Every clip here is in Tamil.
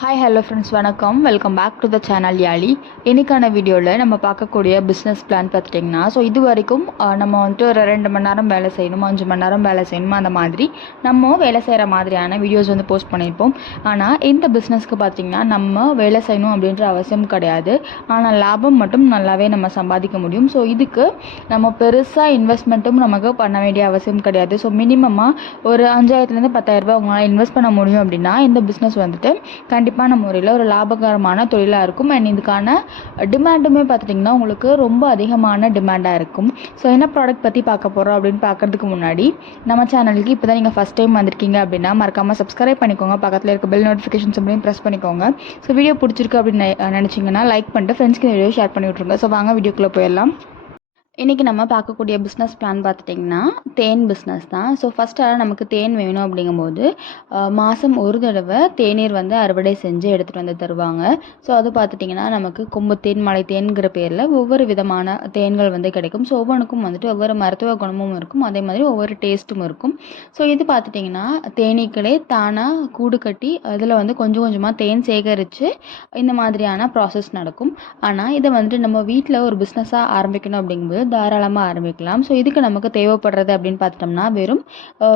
ஹாய் ஹலோ ஃப்ரெண்ட்ஸ், வணக்கம். Welcome back to the channel Yazhi. இன்றைக்கான வீடியோவில் நம்ம பார்க்கக்கூடிய பிஸ்னஸ் பிளான் பார்த்துட்டிங்கன்னா, இது வரைக்கும் நம்ம வந்துட்டு ஒரு 2 மணி நேரம் வேலை செய்யணும், 5 மணி நேரம் வேலை செய்யணும், அந்த மாதிரி நம்ம வேலை செய்கிற மாதிரியான வீடியோஸ் போஸ்ட் பண்ணியிருப்போம். ஆனால் இந்த பிஸ்னஸ்க்கு பார்த்திங்கன்னா நம்ம வேலை செய்யணும் அப்படின்ற அவசியம் கிடையாது. ஆனால் லாபம் மட்டும் நல்லாவே நம்ம சம்பாதிக்க முடியும். இதுக்கு நம்ம பெருசாக இன்வெஸ்ட்மெண்ட்டும் நமக்கு பண்ண வேண்டிய அவசியம் கிடையாது. மினிமமாக ஒரு 5000லேருந்து 10,000 உங்களால் இன்வெஸ்ட் பண்ண முடியும் அப்படின்னா இந்த பிஸ்னஸ் வந்துட்டு கண்டிப்பான முறையில் ஒரு லாபகரமான தொழிலாக இருக்கும். அண்ட் இதுக்கான டிமாண்டுமே பார்த்துட்டிங்கன்னா உங்களுக்கு ரொம்ப அதிகமான டிமாண்டாக இருக்கும். என்ன ப்ராடக்ட் பற்றி பார்க்க போகிறோம் அப்படின்னு பார்க்குறதுக்கு முன்னாடி நம்ம சேனலுக்கு இப்போ தான் நீங்கள் ஃபஸ்ட் டைம் வந்திருக்கீங்க அப்படின்னா மறக்காமல் சப்ஸ்கிரைப் பண்ணிக்கோங்க. பக்கத்தில் இருக்க பெல் நோட்டிஃபிகேஷன்ஸ் அப்படியும் ப்ரெஸ் பண்ணிக்கோங்க. வீடியோ பிடிச்சிருக்கு அப்படின்னு நினச்சிங்கன்னா லைக் பண்ணிட்டு ஃப்ரெண்ட்ஸ்க்கு இந்த வீடியோ ஷேர் பண்ணி விட்ருங்க. வாங்க வீடியோக்குள்ளே போயிடலாம். இன்றைக்கி நம்ம பார்க்கக்கூடிய பிஸ்னஸ் பிளான் பார்த்துட்டிங்கன்னா தேன் பிஸ்னஸ் தான். ஃபஸ்ட்டாக நமக்கு தேன் வேணும் அப்படிங்கும்போது மாதம் ஒரு தடவை தேநீர் அறுவடை செஞ்சு எடுத்துகிட்டு வந்து தருவாங்க. அது பார்த்துட்டிங்கன்னா நமக்கு கொம்பு தேன், மலை தேன்கிற பேரில் ஒவ்வொரு விதமான தேன்கள் கிடைக்கும். ஒவ்வொன்றுக்கும் ஒவ்வொரு மருத்துவ குணமும் இருக்கும், அதே மாதிரி ஒவ்வொரு டேஸ்ட்டும் இருக்கும். இது பார்த்துட்டிங்கன்னா தேனீக்களே தானாக கூடு கட்டி அதில் கொஞ்சம் கொஞ்சமாக தேன் சேகரித்து இந்த மாதிரியான ப்ராசஸ் நடக்கும். ஆனால் இதை நம்ம வீட்டில் ஒரு பிஸ்னஸாக ஆரம்பிக்கணும் அப்படிங்கும்போது தாராளமாக ஆரம்பிக்கலாம். இதுக்கு நமக்கு தேவைப்படுறது அப்படின்னு பார்த்துட்டோம்னா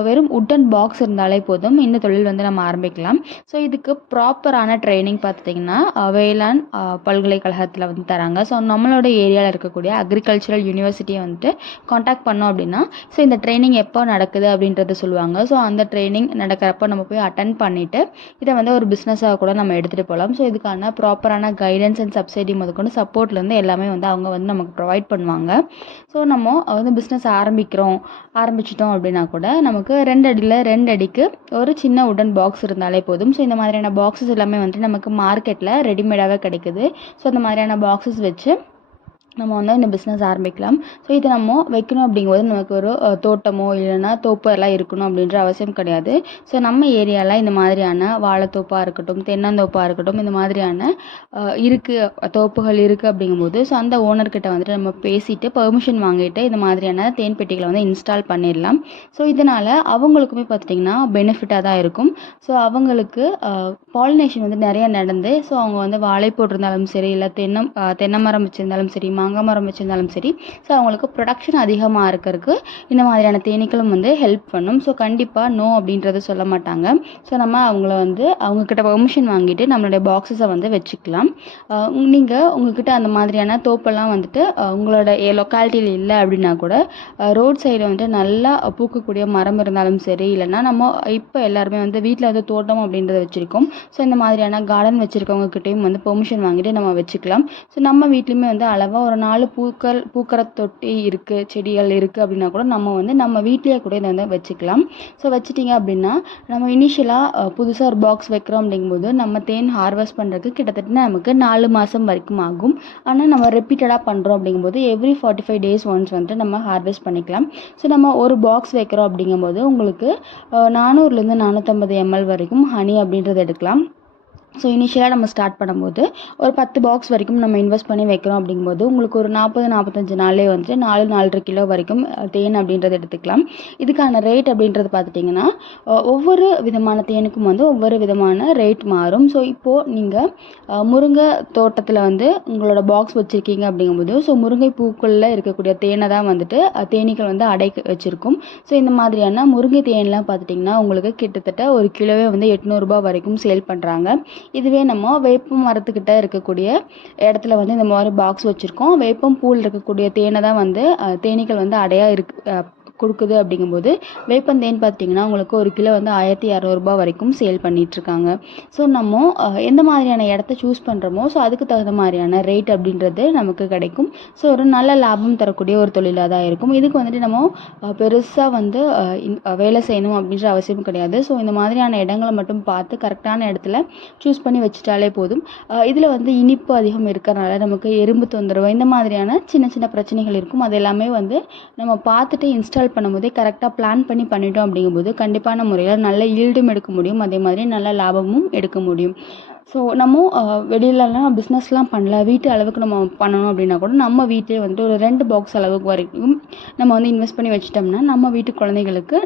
வெறும் உட்டன் பாக்ஸ் இருந்தாலே போதும், இந்த தொழில் நம்ம ஆரம்பிக்கலாம். இதுக்கு ப்ராப்பரான ட்ரைனிங் பார்த்துட்டிங்கன்னா வேளாண் பல்கலைக்கழகத்தில் தராங்க. நம்மளோட ஏரியாவில் இருக்கக்கூடிய அக்ரிகல்ச்சரல் யூனிவர்சிட்டியை காண்டாக்ட் பண்ணோம் அப்படின்னா இந்த ட்ரைனிங் எப்போ நடக்குது அப்படின்றத சொல்லுவாங்க. அந்த ட்ரைனிங் நடக்கிறப்போ நம்ம போய் அட்டன் பண்ணிவிட்டு இதை ஒரு பிஸ்னஸாக கூட நம்ம எடுத்துகிட்டு போகலாம். இதுக்கான ப்ராப்பரான கைடன்ஸ் அண்ட் சப்சிடி முதற்கொண்டு சப்போர்ட்லேருந்து எல்லாமே அவங்க நமக்கு ப்ரொவைட் பண்ணுவாங்க. நம்ம பிஸ்னஸ் ஆரம்பிச்சிட்டோம் அப்படின்னா கூட நமக்கு 2 அடியில் 2 அடிக்கு ஒரு சின்ன உடன் பாக்ஸ் இருந்தாலே போதும். இந்த மாதிரியான பாக்ஸஸ் எல்லாமே நமக்கு மார்க்கெட்டில் ரெடிமேடாகவே கிடைக்குது. அந்த மாதிரியான பாக்ஸஸ் வச்சு நம்ம இந்த பிஸ்னஸ் ஆரம்பிக்கலாம். இது நம்ம வைக்கணும் அப்படிங்கும்போது நமக்கு ஒரு தோட்டமோ இல்லைன்னா தோப்பு எல்லாம் இருக்கணும் அப்படின்ற அவசியம் கிடையாது. நம்ம ஏரியாவில் இந்த மாதிரியான வாழைத்தோப்பாக இருக்கட்டும், தென்னந்தோப்பாக இருக்கட்டும், இந்த மாதிரியான தோப்புகள் இருக்குது அப்படிங்கும்போது அந்த ஓனர்கிட்ட நம்ம பேசிட்டு பெர்மிஷன் வாங்கிட்டு இந்த மாதிரியான தேன் பெட்டிகளை இன்ஸ்டால் பண்ணிடலாம். இதனால் அவங்களுக்குமே பார்த்துட்டிங்கன்னா பெனிஃபிட்டாக தான் இருக்கும். அவங்களுக்கு பாலினேஷன் நிறைய நடந்து அவங்க வாழை போட்டிருந்தாலும் சரி, இல்லை தென்னை மரம் வச்சுருந்தாலும் சரி, மாங்காய் மரம் வச்சுருந்தாலும் சரி, அவங்களுக்கு ப்ரொடக்ஷன் அதிகமாக இருக்கிறதுக்கு இந்த மாதிரியான தேனீக்களும் ஹெல்ப் பண்ணும். கண்டிப்பாக நோ அப்படின்றத சொல்ல மாட்டாங்க. நம்ம அவங்கள அவங்கக்கிட்ட பெர்மிஷன் வாங்கிட்டு நம்மளுடைய பாக்ஸஸை வச்சுக்கலாம். நீங்கள் உங்ககிட்ட அந்த மாதிரியான தோப்பெல்லாம் உங்களோட லொக்காலிட்டியில் இல்லை அப்படின்னா கூட ரோட் சைடு நல்லா பூக்கக்கூடிய மரம் இருந்தாலும் சரி, இல்லைன்னா நம்ம இப்போ எல்லாருமே வீட்டில் தோட்டம் அப்படின்றத வச்சுருக்கோம். இந்த மாதிரியான கார்டன் வச்சுருக்கவங்ககிட்டையும் பெர்மிஷன் வாங்கிட்டு நம்ம வச்சுக்கலாம். நம்ம வீட்லேயுமே அளவாக ஒரு 4 பூக்கிற தொட்டி இருக்குது, செடிகள் இருக்குது அப்படின்னா கூட நம்ம வீட்லேயே கூட இதை வச்சுக்கலாம். வச்சுட்டிங்க அப்படின்னா நம்ம இனிஷியலாக புதுசாக ஒரு பாக்ஸ் வைக்கிறோம் அப்படிங்கும்போது நம்ம தேன் ஹார்வெஸ்ட் பண்ணுறதுக்கு கிட்டத்தட்ட நமக்கு 4 மாதம் வரைக்கும் ஆகும். ஆனால் நம்ம ரிப்பீட்டடாக பண்ணுறோம் அப்படிங்கும்போது எவ்ரி 45 days ஒன்ஸ் நம்ம ஹார்வெஸ்ட் பண்ணிக்கலாம். நம்ம ஒரு பாக்ஸ் வைக்கிறோம் அப்படிங்கும்போது உங்களுக்கு 400லேருந்து 450 ml வரைக்கும் ஹனி அப்படின்றத எடுக்கலாம். இனிஷியலாக நம்ம ஸ்டார்ட் பண்ணும்போது ஒரு 10 பாக்ஸ் வரைக்கும் நம்ம இன்வெஸ்ட் பண்ணி வைக்கிறோம் அப்படிங்கும்போது உங்களுக்கு ஒரு 40-45 நாளே 4-4.5 கிலோ வரைக்கும் தேன் அப்படின்றத எடுத்துக்கலாம். இதுக்கான ரேட் அப்படின்றது பார்த்துட்டிங்கன்னா ஒவ்வொரு விதமான தேனுக்கும் ஒவ்வொரு விதமான ரேட் மாறும். இப்போது நீங்கள் முருங்கை தோட்டத்தில் உங்களோட பாக்ஸ் வச்சுருக்கீங்க அப்படிங்கும்போது முருங்கை பூக்களில் இருக்கக்கூடிய தேனை தான் தேனீக்கள் அடைக்க வச்சுருக்கும். இந்த மாதிரியான முருங்கை தேன்லாம் பார்த்துட்டிங்கன்னா உங்களுக்கு கிட்டத்தட்ட ஒரு கிலோவே 800 ரூபாய் வரைக்கும் சேல் பண்ணுறாங்க. இதுவே நம்ம வேப்பம் மரத்துக்கிட்ட இருக்கக்கூடிய இடத்துல இந்த மாதிரி பாக்ஸ் வச்சுருக்கோம். வேப்பம் பூவில் இருக்கக்கூடிய தேனை தான் தேனீக்கள் அடையாக கொடுக்குது அப்படிங்கும்போது வேப்பந்தேன் பார்த்திங்கன்னா உங்களுக்கு ஒரு கிலோ 1200 ரூபாய் வரைக்கும் சேல் பண்ணிகிட்ருக்காங்க. நம்ம எந்த மாதிரியான இடத்த சூஸ் பண்ணுறோமோ அதுக்கு தகுந்த மாதிரியான ரேட் அப்படின்றது நமக்கு கிடைக்கும். ஒரு நல்ல லாபம் தரக்கூடிய ஒரு தொழிலாக தான் இருக்கும். இதுக்கு நம்ம பெருசாக வேலை செய்யணும் அப்படின்ற அவசியம் கிடையாது. இந்த மாதிரியான இடங்களை மட்டும் பார்த்து கரெக்டான இடத்துல சூஸ் பண்ணி வச்சுட்டாலே போதும். இதில் இனிப்பு அதிகம் இருக்கிறனால நமக்கு எறும்பு தொந்தரவு இந்த மாதிரியான சின்ன சின்ன பிரச்சனைகள் இருக்கும். அது எல்லாமே நம்ம பார்த்துட்டு இன்ஸ்டால் பண்ணும்போதே கரெக்டாக பிளான் பண்ணி பண்ணிட்டோம் அப்படிங்கும்போது கண்டிப்பான முறையில் நல்ல ஈல்டும் எடுக்க முடியும், அதே மாதிரி நல்ல லாபமும் எடுக்க முடியும். ஸோ நம்ம வெளியிலலாம் பிஸ்னஸ்லாம் பண்ணல, வீட்டு அளவுக்கு நம்ம பண்ணணும் அப்படின்னா கூட நம்ம வீட்டிலே வந்துட்டு ஒரு 2 பாக்ஸ் அளவுக்கு வரைக்கும் நம்ம வந்து இன்வெஸ்ட் பண்ணி வச்சிட்டோம்னா நம்ம வீட்டு குழந்தைகளுக்கு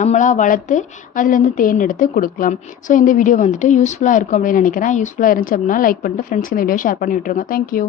நம்மளா வளர்த்து அதுலேருந்து தேன் எடுத்து கொடுக்கலாம். ஸோ இந்த வீடியோ வந்துட்டு யூஸ்ஃபுல்லாக இருக்கும் அப்படின்னு நினைக்கிறேன். யூஸ்ஃபுல்லாக இருந்துச்சு அப்படின்னா லைக் பண்ணிட்டு ஃப்ரெண்ட்ஸ்க்கு இந்த வீடியோ ஷேர் பண்ணி விட்டுருங்க. தேங்க்யூ.